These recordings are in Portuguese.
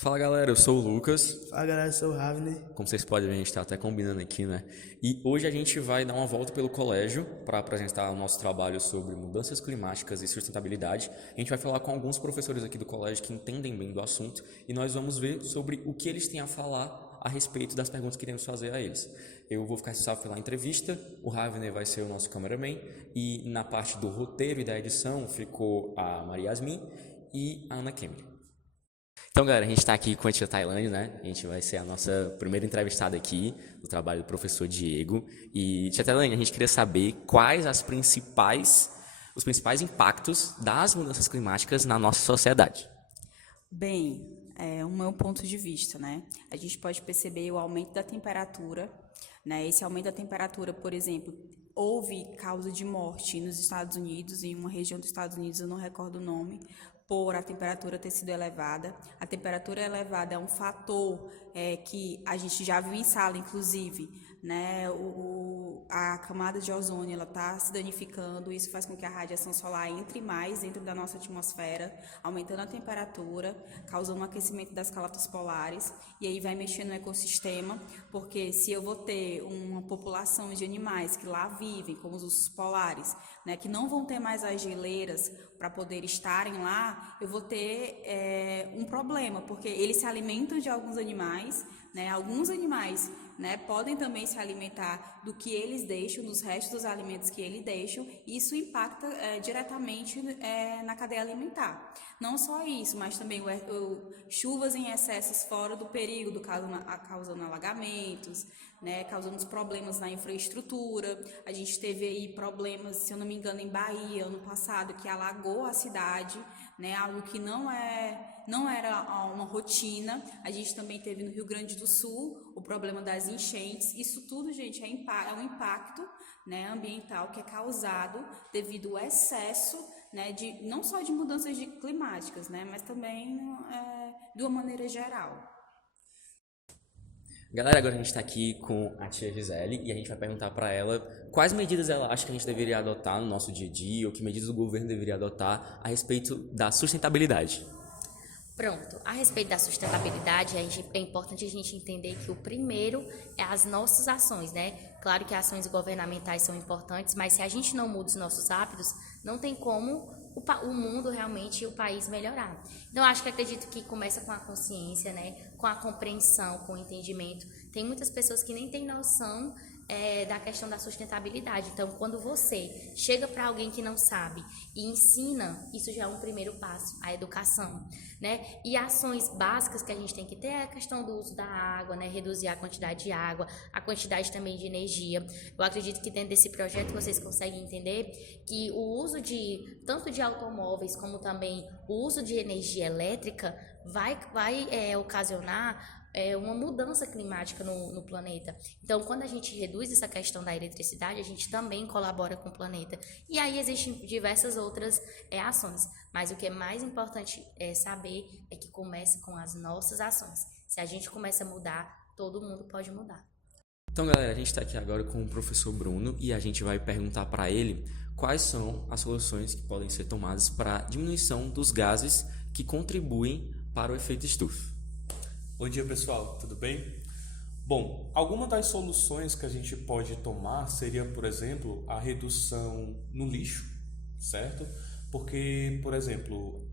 Fala galera, eu sou o Lucas. Fala galera, eu sou o Ravner. Como vocês podem ver, a gente está até combinando aqui, né? E hoje a gente vai dar uma volta pelo colégio para apresentar o nosso trabalho sobre mudanças climáticas e sustentabilidade. A gente vai falar com alguns professores aqui do colégio que entendem bem do assunto e nós vamos ver sobre o que eles têm a falar a respeito das perguntas que iremos fazer a eles. Eu vou ficar responsável pela entrevista, o Ravner vai ser o nosso cameraman e na parte do roteiro e da edição ficou a Maria Yasmin e a Ana Kemmer. Então, galera, a gente está aqui com a tia Tailândia, né? A gente vai ser a nossa primeira entrevistada aqui do trabalho do professor Diego. E, tia Tailândia, a gente queria saber quais os principais impactos das mudanças climáticas na nossa sociedade. Bem, o meu ponto de vista, né? A gente pode perceber o aumento da temperatura, né? Esse aumento da temperatura, por exemplo, houve causa de morte nos Estados Unidos, em uma região dos Estados Unidos, eu não recordo o nome, por a temperatura ter sido elevada. A temperatura elevada é um fator que a gente já viu em sala, inclusive, né? A camada de ozônio ela está se danificando, isso faz com que a radiação solar entre mais dentro da nossa atmosfera, aumentando a temperatura, causando um aquecimento das calotas polares, e aí vai mexer no ecossistema, porque se eu vou ter uma população de animais que lá vivem, como os ursos polares, né, que não vão ter mais as geleiras para poder estarem lá, eu vou ter um problema, porque eles se alimentam de alguns animais, né, alguns animais, né, podem também se alimentar do que eles deixam, dos restos dos alimentos que eles deixam, e isso impacta diretamente na cadeia alimentar. Não só isso, mas também chuvas em excessos fora do período, causando alagamentos, né, causando problemas na infraestrutura. A gente teve aí problemas, se eu não me engano, em Bahia, ano passado, que alagou a cidade, né, algo que não era uma rotina. A gente também teve no Rio Grande do Sul o problema das enchentes. Isso tudo, gente, é um impacto, né, ambiental que é causado devido ao excesso, né, não só de mudanças climáticas, né, mas também de uma maneira geral. Galera, agora a gente está aqui com a tia Gisele e a gente vai perguntar para ela quais medidas ela acha que a gente deveria adotar no nosso dia a dia ou que medidas o governo deveria adotar a respeito da sustentabilidade. Pronto, a respeito da sustentabilidade, é importante a gente entender que o primeiro é as nossas ações, né? Claro que ações governamentais são importantes, mas se a gente não muda os nossos hábitos, não tem como o mundo realmente e o país melhorar. Então, acredito que começa com a consciência, né? Com a compreensão, com o entendimento. Tem muitas pessoas que nem têm noção da questão da sustentabilidade. Então, quando você chega para alguém que não sabe e ensina, isso já é um primeiro passo, a educação, né? E ações básicas que a gente tem que ter é a questão do uso da água, né? Reduzir a quantidade de água, a quantidade também de energia. Eu acredito que dentro desse projeto vocês conseguem entender que o uso tanto de automóveis como também o uso de energia elétrica vai ocasionar uma mudança climática no planeta. Então, quando a gente reduz essa questão da eletricidade, a gente também colabora com o planeta. E aí existem diversas outras ações. Mas o que é mais importante saber é que começa com as nossas ações. Se a gente começa a mudar, todo mundo pode mudar. Então, galera, a gente está aqui agora com o professor Bruno e a gente vai perguntar para ele quais são as soluções que podem ser tomadas para a diminuição dos gases que contribuem para o efeito estufa. Bom dia, pessoal, tudo bem? Bom, alguma das soluções que a gente pode tomar seria, por exemplo, a redução no lixo, certo? Porque, por exemplo,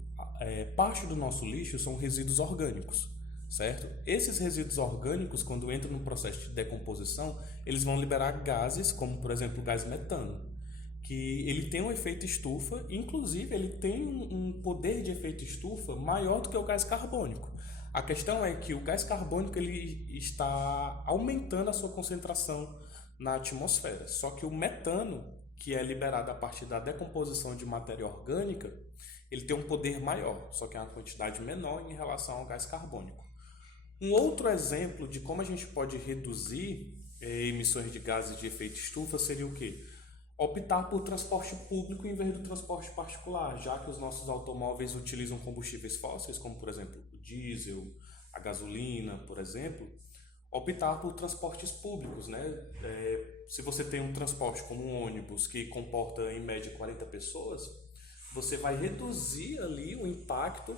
parte do nosso lixo são resíduos orgânicos, certo? Esses resíduos orgânicos, quando entram no processo de decomposição, eles vão liberar gases, como, por exemplo, o gás metano, que ele tem um efeito estufa, inclusive ele tem um poder de efeito estufa maior do que o gás carbônico. A questão é que o gás carbônico ele está aumentando a sua concentração na atmosfera. Só que o metano, que é liberado a partir da decomposição de matéria orgânica, ele tem um poder maior, só que é uma quantidade menor em relação ao gás carbônico. Um outro exemplo de como a gente pode reduzir emissões de gases de efeito estufa seria o quê? Optar por transporte público em vez do transporte particular, já que os nossos automóveis utilizam combustíveis fósseis, como por exemplo o diesel, a gasolina, por exemplo, optar por transportes públicos, né? Se você tem um transporte como um ônibus que comporta em média 40 pessoas, você vai reduzir ali o impacto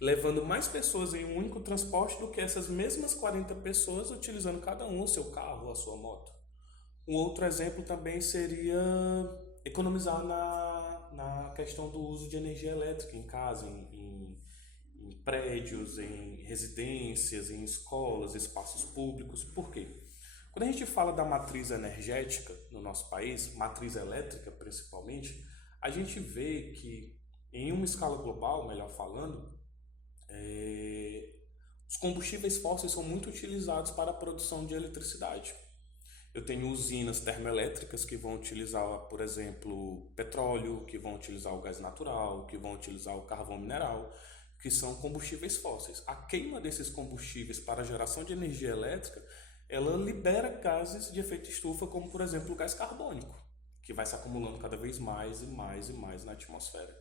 levando mais pessoas em um único transporte do que essas mesmas 40 pessoas utilizando cada um o seu carro ou a sua moto. Um outro exemplo também seria economizar na questão do uso de energia elétrica em casa, em prédios, em residências, em escolas, espaços públicos. Por quê? Quando a gente fala da matriz energética no nosso país, matriz elétrica principalmente, a gente vê que em uma escala global, melhor falando, os combustíveis fósseis são muito utilizados para a produção de eletricidade. Eu tenho usinas termoelétricas que vão utilizar, por exemplo, petróleo, que vão utilizar o gás natural, que vão utilizar o carvão mineral, que são combustíveis fósseis. A queima desses combustíveis para a geração de energia elétrica, ela libera gases de efeito estufa, como por exemplo o gás carbônico, que vai se acumulando cada vez mais e mais e mais na atmosfera.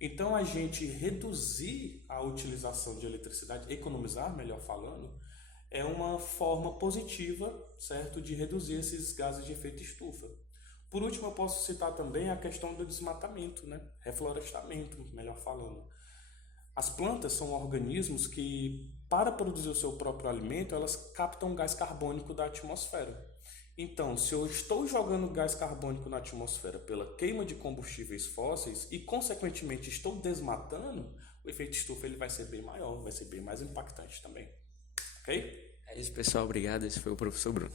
Então a gente reduzir a utilização de eletricidade, economizar, melhor falando, é uma forma positiva, certo, de reduzir esses gases de efeito estufa. Por último, eu posso citar também a questão do desmatamento, né? Reflorestamento, melhor falando. As plantas são organismos que, para produzir o seu próprio alimento, elas captam gás carbônico da atmosfera. Então, se eu estou jogando gás carbônico na atmosfera pela queima de combustíveis fósseis e, consequentemente, estou desmatando, o efeito estufa ele vai ser bem maior, vai ser bem mais impactante também. Ok? É isso, pessoal. Obrigado. Esse foi o professor Bruno.